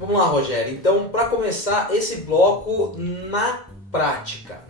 Vamos lá, Rogério. Então, para começar esse bloco na prática,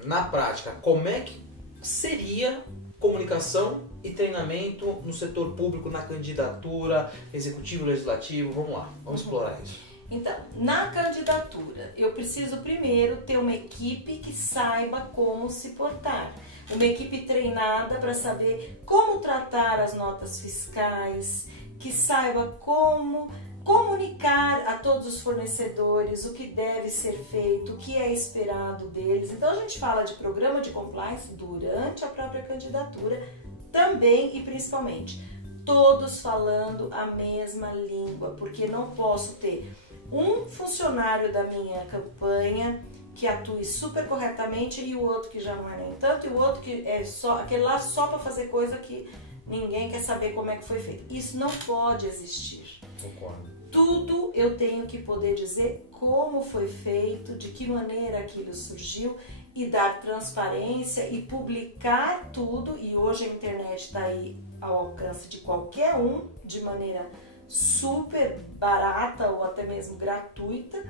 como é que seria comunicação e treinamento no setor público, na candidatura, executivo, legislativo? Vamos lá, vamos explorar isso. Então, na candidatura, eu preciso primeiro ter uma equipe que saiba como se portar. Uma equipe treinada para saber como tratar as notas fiscais, que saiba como comunicar a todos os fornecedores o que deve ser feito, o que é esperado deles. Então, a gente fala de programa de compliance durante a própria candidatura, também e principalmente, todos falando a mesma língua, porque não posso ter um funcionário da minha campanha que atue super corretamente e o outro que já não é nem tanto, e o outro que é só aquele lá só para fazer coisa que ninguém quer saber como é que foi feito. Isso não pode existir. Concordo. Tudo eu tenho que poder dizer como foi feito, de que maneira aquilo surgiu e dar transparência e publicar tudo. E hoje a internet está aí ao alcance de qualquer um, de maneira super barata ou até mesmo gratuita,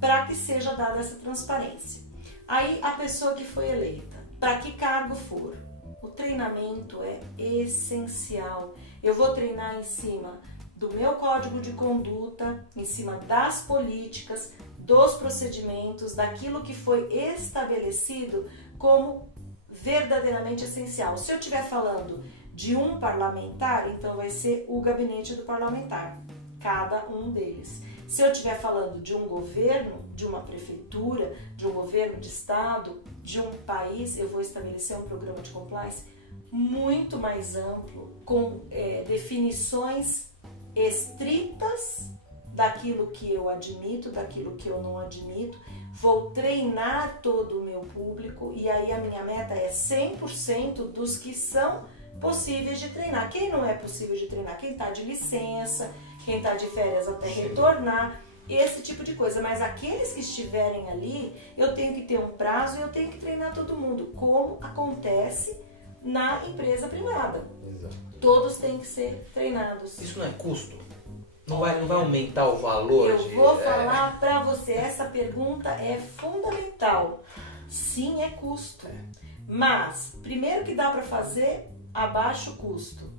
para que seja dada essa transparência. Aí a pessoa que foi eleita, para que cargo for, o treinamento é essencial. Eu vou treinar em cima do meu código de conduta, em cima das políticas, dos procedimentos, daquilo que foi estabelecido como verdadeiramente essencial. Se eu estiver falando de um parlamentar, então vai ser o gabinete do parlamentar, cada um deles. Se eu estiver falando de um governo, de uma prefeitura, de um governo de estado, de um país, eu vou estabelecer um programa de compliance muito mais amplo, com definições estritas daquilo que eu admito, daquilo que eu não admito. Vou treinar todo o meu público e aí a minha meta é 100% dos que são possíveis de treinar. Quem não é possível de treinar? Quem está de licença, quem está de férias até retornar, esse tipo de coisa. Mas aqueles que estiverem ali, eu tenho que ter um prazo e eu tenho que treinar todo mundo, como acontece na empresa privada. Exato. Todos têm que ser treinados. Isso não é custo? Não vai aumentar o valor? Eu vou falar para você, essa pergunta é fundamental. Sim, é custo. Mas, primeiro que dá para fazer a baixo custo.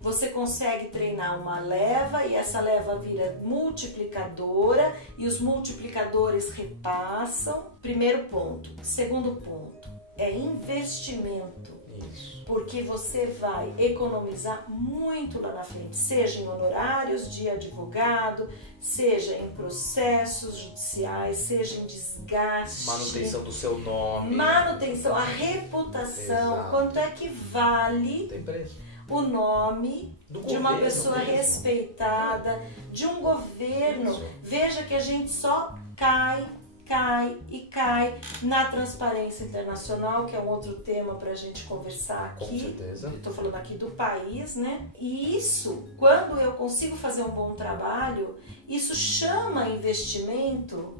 Você consegue treinar uma leva e essa leva vira multiplicadora e os multiplicadores repassam. Primeiro ponto. Segundo ponto, é investimento. Isso. Porque você vai economizar muito lá na frente, seja em honorários de advogado, seja em processos judiciais, seja em desgaste. Manutenção do seu nome. Manutenção, a reputação. Exato. Quanto é que vale Tem preço. o nome de uma governo pessoa mesmo. Respeitada, de um governo. Isso. Veja que a gente só cai na transparência internacional, que é um outro tema para a gente conversar aqui. Com certeza. Estou falando aqui do país, né? E isso, quando eu consigo fazer um bom trabalho, isso chama investimento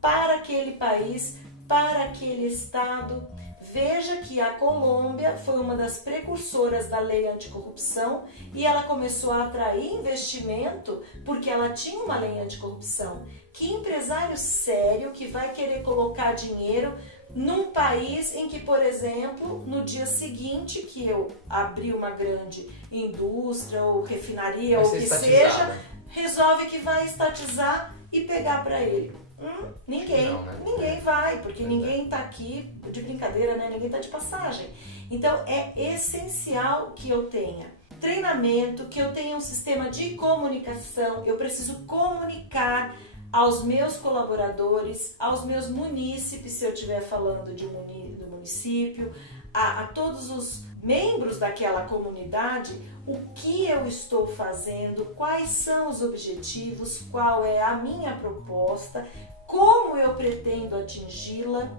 para aquele país, para aquele estado. Veja que a Colômbia foi uma das precursoras da lei anticorrupção e ela começou a atrair investimento porque ela tinha uma lei anticorrupção. Que empresário sério que vai querer colocar dinheiro num país em que, por exemplo, no dia seguinte que eu abrir uma grande indústria ou refinaria ou o que seja, resolve que vai estatizar e pegar para ele? Ninguém. Não, né? Ninguém vai, porque ninguém está aqui de brincadeira, né? Ninguém está de passagem. Então é essencial que eu tenha treinamento, que eu tenha um sistema de comunicação. Eu preciso comunicar aos meus colaboradores, aos meus munícipes, se eu estiver falando do município, a todos os membros daquela comunidade, o que eu estou fazendo, quais são os objetivos, qual é a minha proposta, como eu pretendo atingi-la.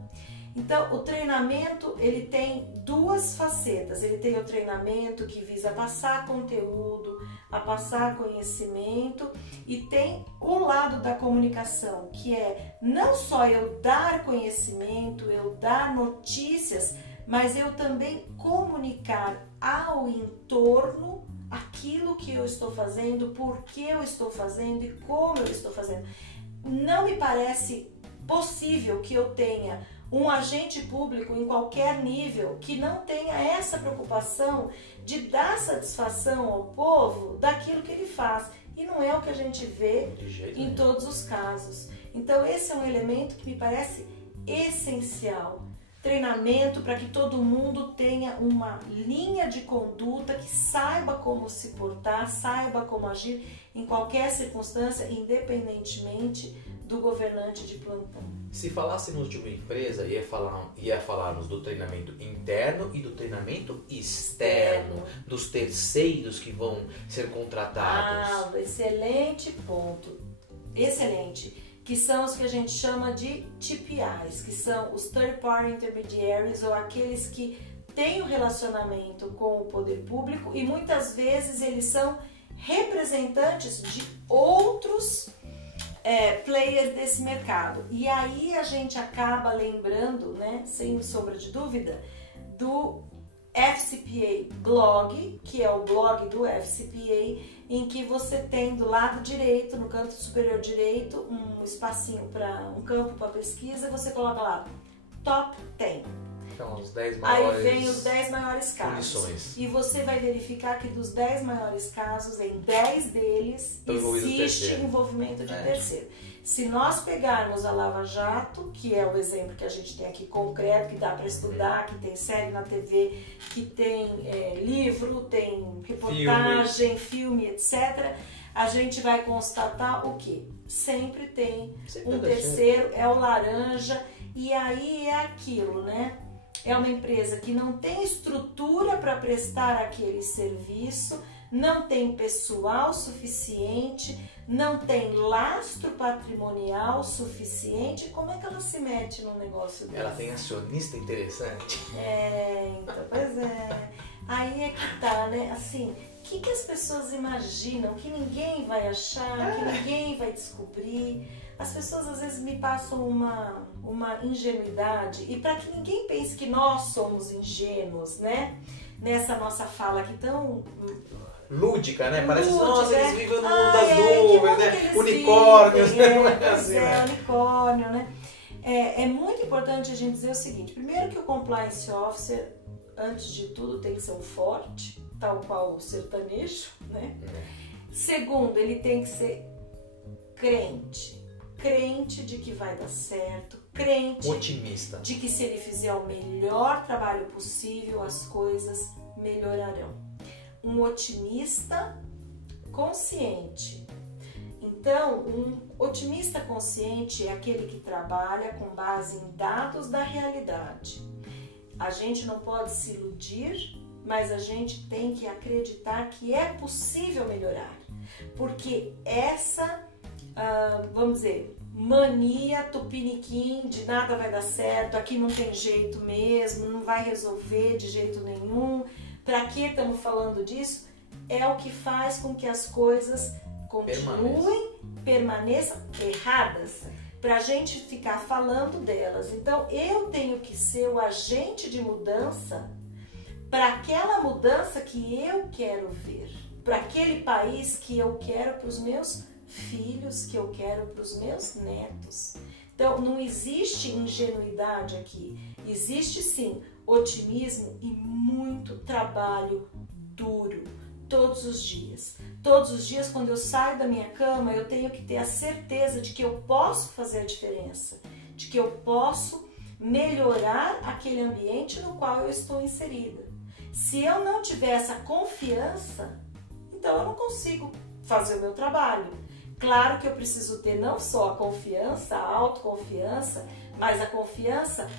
Então, o treinamento, ele tem duas facetas. Ele tem o treinamento que visa passar conteúdo, a passar conhecimento, e tem o lado da comunicação, que é não só eu dar conhecimento, eu dar notícias, mas eu também comunicar ao entorno aquilo que eu estou fazendo, por que eu estou fazendo e como eu estou fazendo. não me parece possível que eu tenha um agente público em qualquer nível que não tenha essa preocupação de dar satisfação ao povo daquilo que ele faz. E não é o que a gente vê em todos os casos. Então esse é um elemento que me parece essencial. Treinamento para que todo mundo tenha uma linha de conduta, que saiba como se portar, saiba como agir em qualquer circunstância, independentemente do governante de plantão. Se falássemos de uma empresa, ia falarmos do treinamento interno e do treinamento externo, dos terceiros que vão ser contratados. Excelente ponto. Excelente. Que são os que a gente chama de TPIs, que são os Third Party Intermediaries, ou aqueles que têm um relacionamento com o poder público e muitas vezes eles são representantes de outros players desse mercado. E aí a gente acaba lembrando, né, sem sombra de dúvida, do FCPA Blog, que é o blog do FCPA, em que você tem do lado direito, no canto superior direito, um espacinho para um campo para pesquisa, você coloca lá Top 10. Então, os 10 maiores. Aí vem os 10 maiores casos. Condições. E você vai verificar que dos 10 maiores casos, em 10 deles existe envolvimento de terceiro. Se nós pegarmos a Lava Jato, que é o exemplo que a gente tem aqui concreto, que dá para estudar, que tem série na TV, que tem livro, tem reportagem, filme, etc., a gente vai constatar o quê? Sempre tem um terceiro, é o laranja, e aí é aquilo, né? É uma empresa que não tem estrutura para prestar aquele serviço, não tem pessoal suficiente, não tem lastro patrimonial suficiente. Como é que ela se mete num negócio desse? Ela tem acionista interessante. Então, pois é. Aí é que tá, né? Assim, o que as pessoas imaginam? Que ninguém vai achar, que ninguém vai descobrir. As pessoas às vezes me passam uma ingenuidade, e para que ninguém pense que nós somos ingênuos, né? Nessa nossa fala aqui tão lúdica, né? Parece que nossa, eles vivem no mundo das nuvens, né? Unicórnios, né? Unicórnio, né? É muito importante a gente dizer o seguinte: primeiro, que o compliance officer, antes de tudo, tem que ser um forte, tal qual o sertanejo, né? Segundo, ele tem que ser crente de que vai dar certo, crente, otimista, de que se ele fizer o melhor trabalho possível, as coisas melhorarão. Um otimista consciente. Então, um otimista consciente é aquele que trabalha com base em dados da realidade. A gente não pode se iludir, mas a gente tem que acreditar que é possível melhorar. Porque essa, vamos dizer, mania tupiniquim de nada vai dar certo, aqui não tem jeito mesmo, não vai resolver de jeito nenhum, para que estamos falando disso? É o que faz com que as coisas continuem, permaneçam erradas, para a gente ficar falando delas. Então eu tenho que ser o agente de mudança para aquela mudança que eu quero ver, para aquele país que eu quero para os meus filhos, que eu quero para os meus netos. Então não existe ingenuidade aqui, existe sim otimismo e muito trabalho duro, todos os dias. Todos os dias, quando eu saio da minha cama, eu tenho que ter a certeza de que eu posso fazer a diferença, de que eu posso melhorar aquele ambiente no qual eu estou inserida. Se eu não tiver essa confiança, então eu não consigo fazer o meu trabalho. Claro que eu preciso ter não só a confiança, a autoconfiança, mas a confiança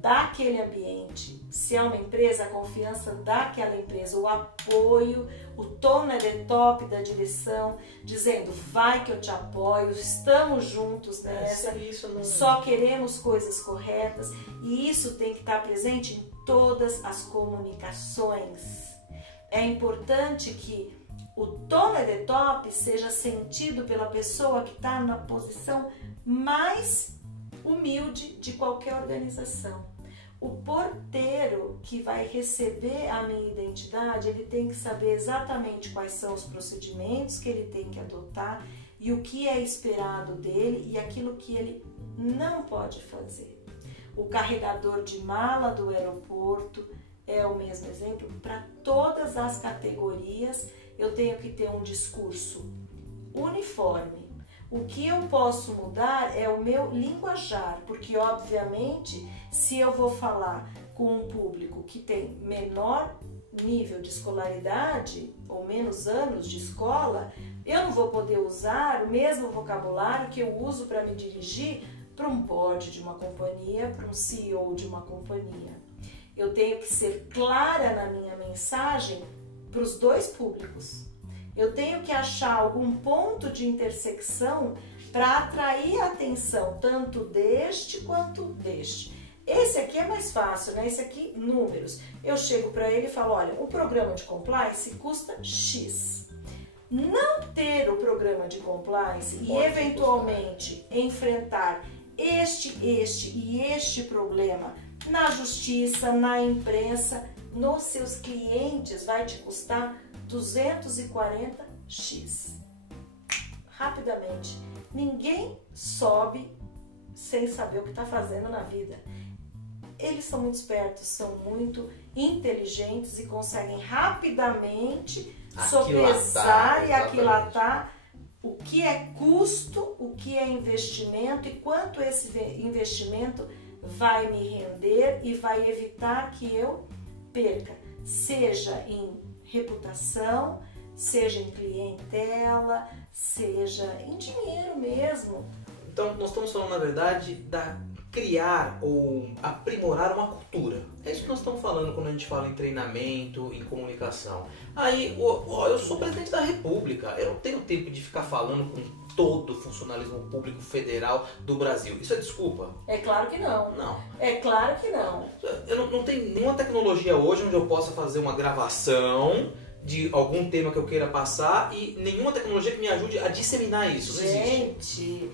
daquele ambiente. Se é uma empresa, a confiança daquela empresa, o apoio, o tone de top da direção, dizendo vai que eu te apoio, estamos juntos nessa, só queremos coisas corretas, e isso tem que estar presente em todas as comunicações. É importante que o tone de top seja sentido pela pessoa que está na posição mais humilde de qualquer organização. O porteiro que vai receber a minha identidade, ele tem que saber exatamente quais são os procedimentos que ele tem que adotar, e o que é esperado dele e aquilo que ele não pode fazer. O carregador de mala do aeroporto é o mesmo exemplo. Para todas as categorias, eu tenho que ter um discurso uniforme. O que eu posso mudar é o meu linguajar, porque obviamente, se eu vou falar com um público que tem menor nível de escolaridade ou menos anos de escola, eu não vou poder usar o mesmo vocabulário que eu uso para me dirigir para um board de uma companhia, para um CEO de uma companhia. Eu tenho que ser clara na minha mensagem para os dois públicos. Eu tenho que achar algum ponto de intersecção para atrair a atenção tanto deste quanto deste. Esse aqui é mais fácil, né? Esse aqui, números. Eu chego para ele e falo, olha, o programa de compliance custa X. Não ter o programa de compliance e eventualmente enfrentar este e este problema na justiça, na imprensa, nos seus clientes vai te custar 240x. Rapidamente. Ninguém sobe sem saber o que está fazendo na vida. Eles são muito espertos, são muito inteligentes e conseguem rapidamente sopesar e aquilatar o que é custo, o que é investimento e quanto esse investimento vai me render e vai evitar que eu perca, seja em reputação, seja em clientela, seja em dinheiro mesmo. Então, nós estamos falando, na verdade, da criar ou aprimorar uma cultura. É isso que nós estamos falando quando a gente fala em treinamento, em comunicação. Aí, eu sou presidente da República, eu não tenho tempo de ficar falando com todo o funcionalismo público federal do Brasil. Isso é desculpa? É claro que não. Não. É claro que não. Eu não tenho nenhuma tecnologia hoje onde eu possa fazer uma gravação de algum tema que eu queira passar e nenhuma tecnologia que me ajude a disseminar isso. Não existe.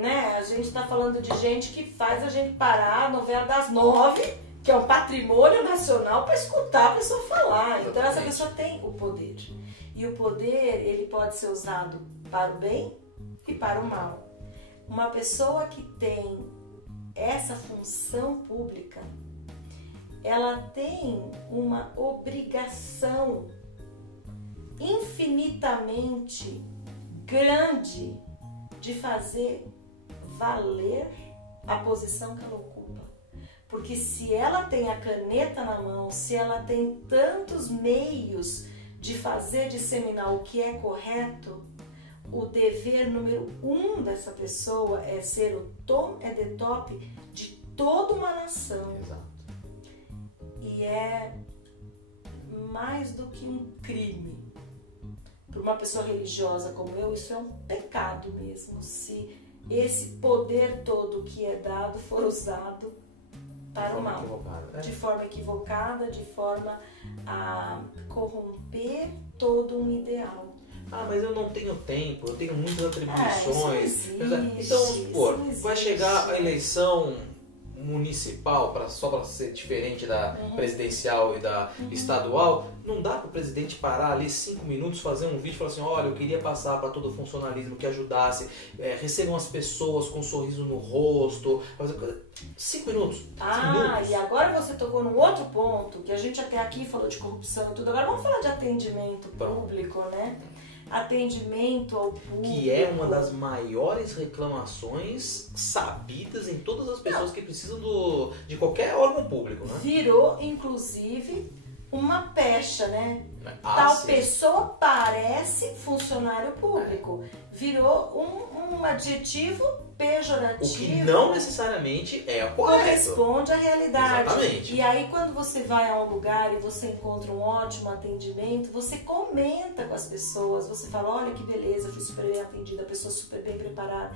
Né? A gente está falando de gente que faz a gente parar a novela das 9, que é um patrimônio nacional, para escutar a pessoa falar. Então essa pessoa tem o poder. E o poder, ele pode ser usado para o bem e para o mal. Uma pessoa que tem essa função pública, ela tem uma obrigação infinitamente grande de fazer valer a posição que ela ocupa. Porque se ela tem a caneta na mão, se ela tem tantos meios de fazer disseminar o que é correto, o dever número 1 dessa pessoa é ser o tom at the top de toda uma nação. Exato. E é mais do que um crime. Para uma pessoa religiosa como eu, isso é um pecado mesmo, se esse poder todo que é dado for usado para o mal, de forma equivocada, de forma a corromper todo um ideal. Ah, mas eu não tenho tempo, eu tenho muitas atribuições. Isso não existe, então, vamos supor, não existe. vai chegar a eleição municipal, só para ser diferente da presidencial e da estadual, não dá para o presidente parar ali 5 minutos, fazer um vídeo e falar assim, olha, eu queria passar para todo o funcionalismo que ajudasse, recebam as pessoas com um sorriso no rosto, 5 minutos. E agora você tocou num outro ponto, que a gente até aqui falou de corrupção e tudo, agora vamos falar de atendimento público, né? Atendimento ao público. Que é uma das maiores reclamações sabidas em todas as pessoas que precisam de qualquer órgão público, né? Virou, inclusive, uma pecha, né? Sim. Pessoa parece funcionário público. Virou um adjetivo pejorativo. O que não necessariamente é o correto. Corresponde à realidade. Exatamente. E aí, quando você vai a um lugar e você encontra um ótimo atendimento, você comenta com as pessoas, você fala, olha que beleza, eu fui super bem atendida, a pessoa super bem preparada.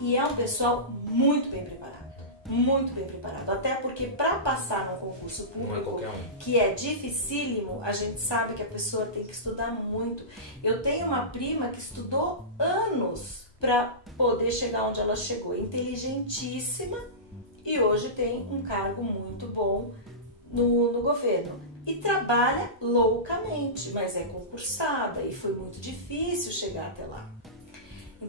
E é um pessoal muito bem preparado. Muito bem preparado. Até porque para passar num concurso público, que é dificílimo, a gente sabe que a pessoa tem que estudar muito. Eu tenho uma prima que estudou anos para poder chegar onde ela chegou, inteligentíssima, e hoje tem um cargo muito bom no governo. E trabalha loucamente, mas é concursada e foi muito difícil chegar até lá.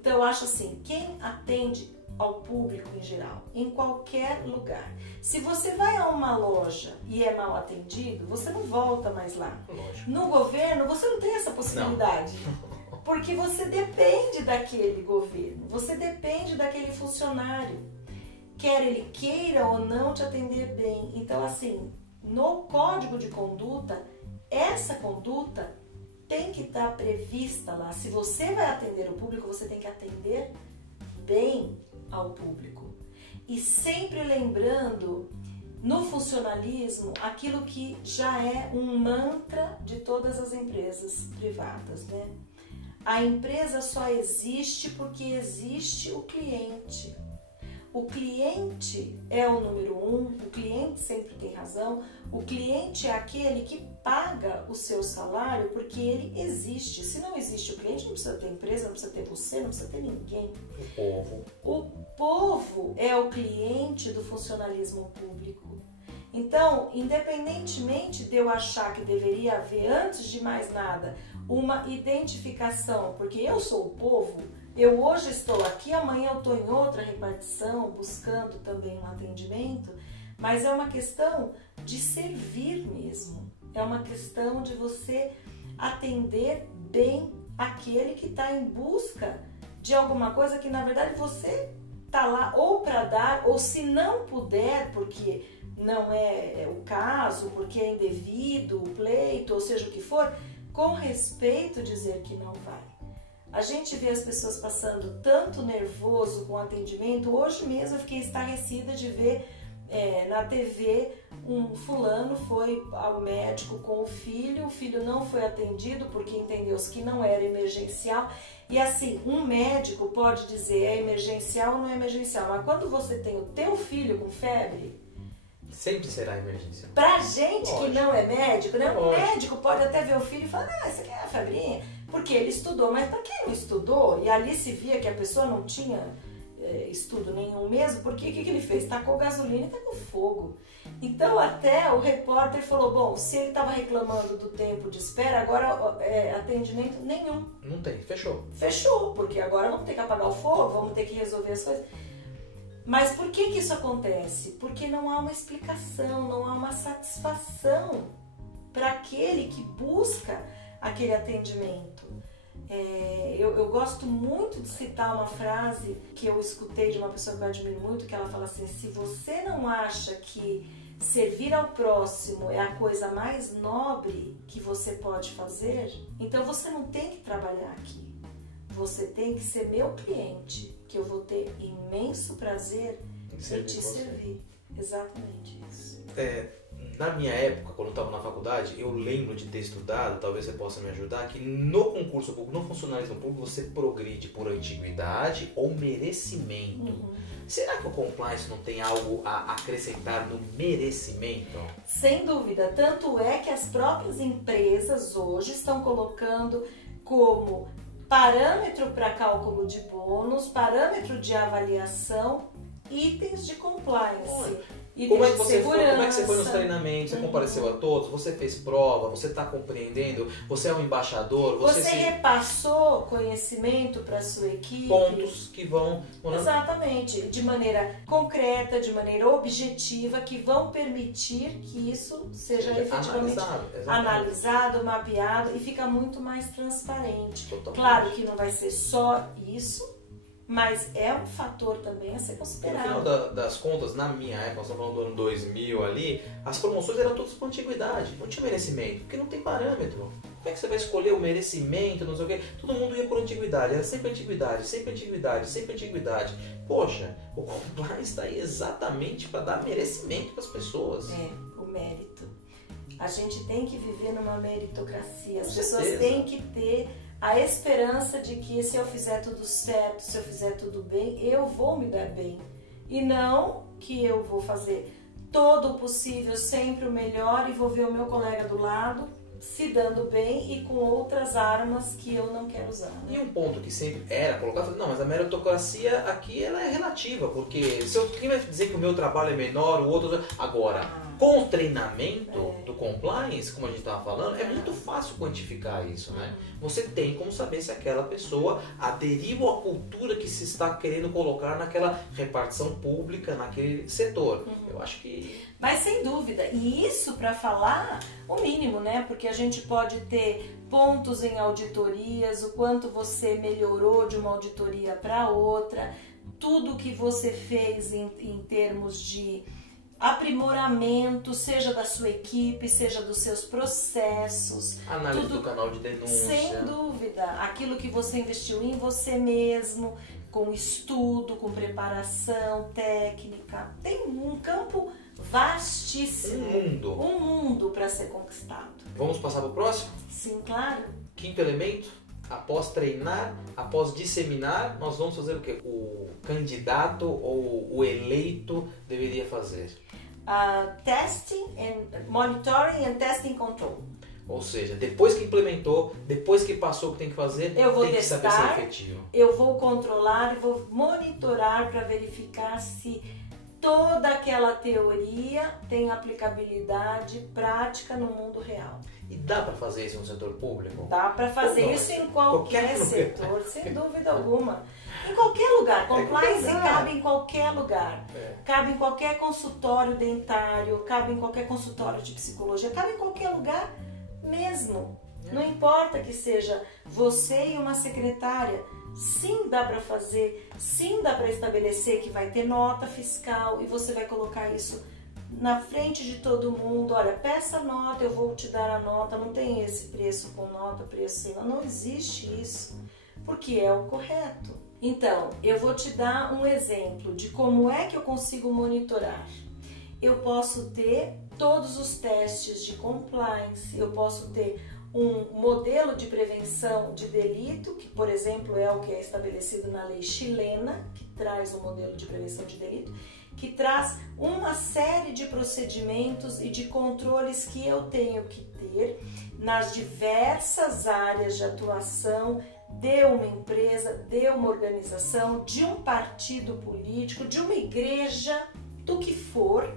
Então eu acho assim, quem atende ao público em geral, em qualquer lugar. Se você vai a uma loja e é mal atendido, você não volta mais lá. Lógico. No governo, você não tem essa possibilidade. Porque você depende daquele governo, você depende daquele funcionário. Quer ele queira ou não te atender bem. Então, assim, no código de conduta, essa conduta tem que estar prevista lá. Se você vai atender o público, você tem que atender bem ao público. E sempre lembrando, no funcionalismo, aquilo que já é um mantra de todas as empresas privadas, né? A empresa só existe porque existe o cliente. O cliente é o número um, o cliente sempre tem razão, o cliente é aquele que paga o seu salário porque ele existe. Se não existe o cliente, não precisa ter empresa, não precisa ter você, não precisa ter ninguém. O povo. O povo é o cliente do funcionalismo público. Então, independentemente de eu achar que deveria haver, antes de mais nada, uma identificação, porque eu sou o povo, eu hoje estou aqui, amanhã eu estou em outra repartição, buscando também um atendimento, mas é uma questão de servir mesmo. É uma questão de você atender bem aquele que está em busca de alguma coisa que, na verdade, você está lá ou para dar, ou se não puder, porque não é o caso, porque é indevido, o pleito, ou seja o que for, com respeito dizer que não vai. A gente vê as pessoas passando tanto nervoso com o atendimento. Hoje mesmo eu fiquei estarrecida de ver na TV um fulano foi ao médico com o filho não foi atendido porque entendeu-se que não era emergencial. E assim, um médico pode dizer é emergencial ou não é emergencial, mas quando você tem o teu filho com febre, sempre será emergência. Pra gente que não é médico, né? O Lógico. médico pode até ver o filho e falar, isso aqui é a febrinha, porque ele estudou, mas pra quem não estudou, e ali se via que a pessoa não tinha estudo nenhum mesmo, porque o que ele fez? Tacou gasolina e tacou fogo. Então até o repórter falou, bom, se ele estava reclamando do tempo de espera, agora atendimento nenhum. Não tem, fechou. Fechou, porque agora vamos ter que apagar o fogo, vamos ter que resolver as coisas. Mas por que isso acontece? Porque não há uma explicação, não há uma satisfação para aquele que busca aquele atendimento. Eu gosto muito de citar uma frase que eu escutei de uma pessoa que eu admiro muito, que ela fala assim, se você não acha que servir ao próximo é a coisa mais nobre que você pode fazer, então você não tem que trabalhar aqui. Você tem que ser meu cliente, que eu vou ter imenso prazer em te servir. Exatamente isso. Na minha época, quando eu estava na faculdade, eu lembro de ter estudado, talvez você possa me ajudar, que no concurso público, no funcionalismo público, você progride por antiguidade ou merecimento. Uhum. Será que o compliance não tem algo a acrescentar no merecimento? Sem dúvida. Tanto é que as próprias empresas hoje estão colocando como parâmetro para cálculo de bônus, parâmetro de avaliação, itens de compliance. Como é que você foi nos treinamentos? Você compareceu a todos? Você fez prova? Você está compreendendo? Você é um embaixador? Você repassou conhecimento para a sua equipe? Pontos que vão... Exatamente. De maneira concreta, de maneira objetiva, que vão permitir que isso seja efetivamente analisado, mapeado e fica muito mais transparente. Totalmente. Claro que não vai ser só isso, mas é um fator também a ser considerado. No final das contas, na minha época, nós estamos falando do ano 2000 ali, as promoções eram todas por antiguidade, não tinha merecimento, porque não tem parâmetro. Como é que você vai escolher o merecimento, não sei o quê? Todo mundo ia por antiguidade, era sempre antiguidade, sempre antiguidade, sempre antiguidade. Poxa, o compliance está aí exatamente para dar merecimento para as pessoas. O mérito. A gente tem que viver numa meritocracia, as Com pessoas certeza. têm que ter a esperança de que se eu fizer tudo certo, se eu fizer tudo bem, eu vou me dar bem. E não que eu vou fazer todo o possível, sempre o melhor, e vou ver o meu colega do lado se dando bem e com outras armas que eu não quero usar. Né? E um ponto que sempre era colocado, não, mas a meritocracia aqui ela é relativa, porque quem vai dizer que o meu trabalho é menor, o outro... Agora, Com o treinamento do compliance, como a gente estava falando, é muito fácil quantificar isso, né? Você tem como saber se aquela pessoa aderiu à cultura que se está querendo colocar naquela repartição pública, naquele setor. Eu acho que... Mas sem dúvida, e isso para falar o mínimo, né? Porque a gente pode ter pontos em auditorias, o quanto você melhorou de uma auditoria para outra, tudo que você fez em termos de aprimoramento, seja da sua equipe, seja dos seus processos. Análise do canal de denúncia. Sem dúvida, aquilo que você investiu em você mesmo, com estudo, com preparação técnica. Tem um campo vastíssimo. Um mundo para ser conquistado. Vamos passar para o próximo? Sim, claro. Quinto elemento, após treinar, após disseminar, nós vamos fazer o que o candidato ou o eleito deveria fazer? Testing and monitoring and testing control. Ou seja, depois que implementou, depois que passou o que tem que fazer, eu vou tem testar, que saber se é efetivo. Eu vou controlar e vou monitorar para verificar se toda aquela teoria tem aplicabilidade prática no mundo real. E dá para fazer isso no setor público? Dá para fazer isso em qualquer setor, sem dúvida alguma. Em qualquer lugar. Compliance cabe em qualquer lugar. Cabe em qualquer consultório dentário, cabe em qualquer consultório de psicologia, cabe em qualquer lugar mesmo. Não importa que seja você e uma secretária. Sim, dá para fazer. Sim, dá para estabelecer que vai ter nota fiscal e você vai colocar isso na frente de todo mundo. Olha, peça a nota, eu vou te dar a nota. Não tem esse preço com nota, preço sem nota. Não existe isso, porque é o correto. Então, eu vou te dar um exemplo de como é que eu consigo monitorar. Eu posso ter todos os testes de compliance, eu posso ter um modelo de prevenção de delito, que, por exemplo, é o que é estabelecido na lei chilena, que traz o modelo de prevenção de delito, que traz uma série de procedimentos e de controles que eu tenho que ter nas diversas áreas de atuação de uma empresa, de uma organização, de um partido político, de uma igreja, do que for,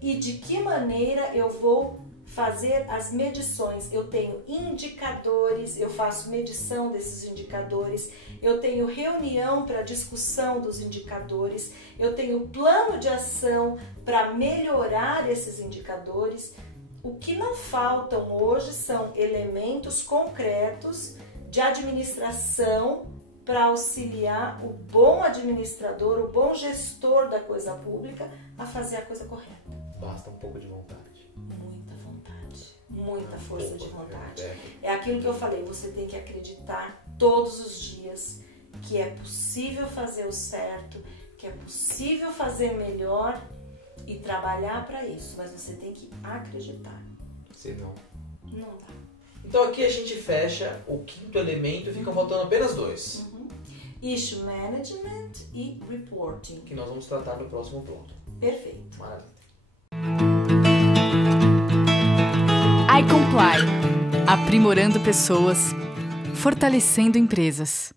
e de que maneira eu vou fazer as medições. Eu tenho indicadores, eu faço medição desses indicadores, eu tenho reunião para discussão dos indicadores, eu tenho plano de ação para melhorar esses indicadores. O que não faltam hoje são elementos concretos de administração para auxiliar o bom administrador, o bom gestor da coisa pública a fazer a coisa correta. Basta um pouco de vontade. Muita vontade, muita força de vontade. É aquilo que eu falei, você tem que acreditar todos os dias que é possível fazer o certo, que é possível fazer melhor e trabalhar para isso, mas você tem que acreditar. Senão, não dá. Então aqui a gente fecha o quinto elemento e ficam faltando apenas dois. Issue Management e Reporting. Que nós vamos tratar no próximo bloco. Perfeito. Maravilha. iComply, aprimorando pessoas, fortalecendo empresas.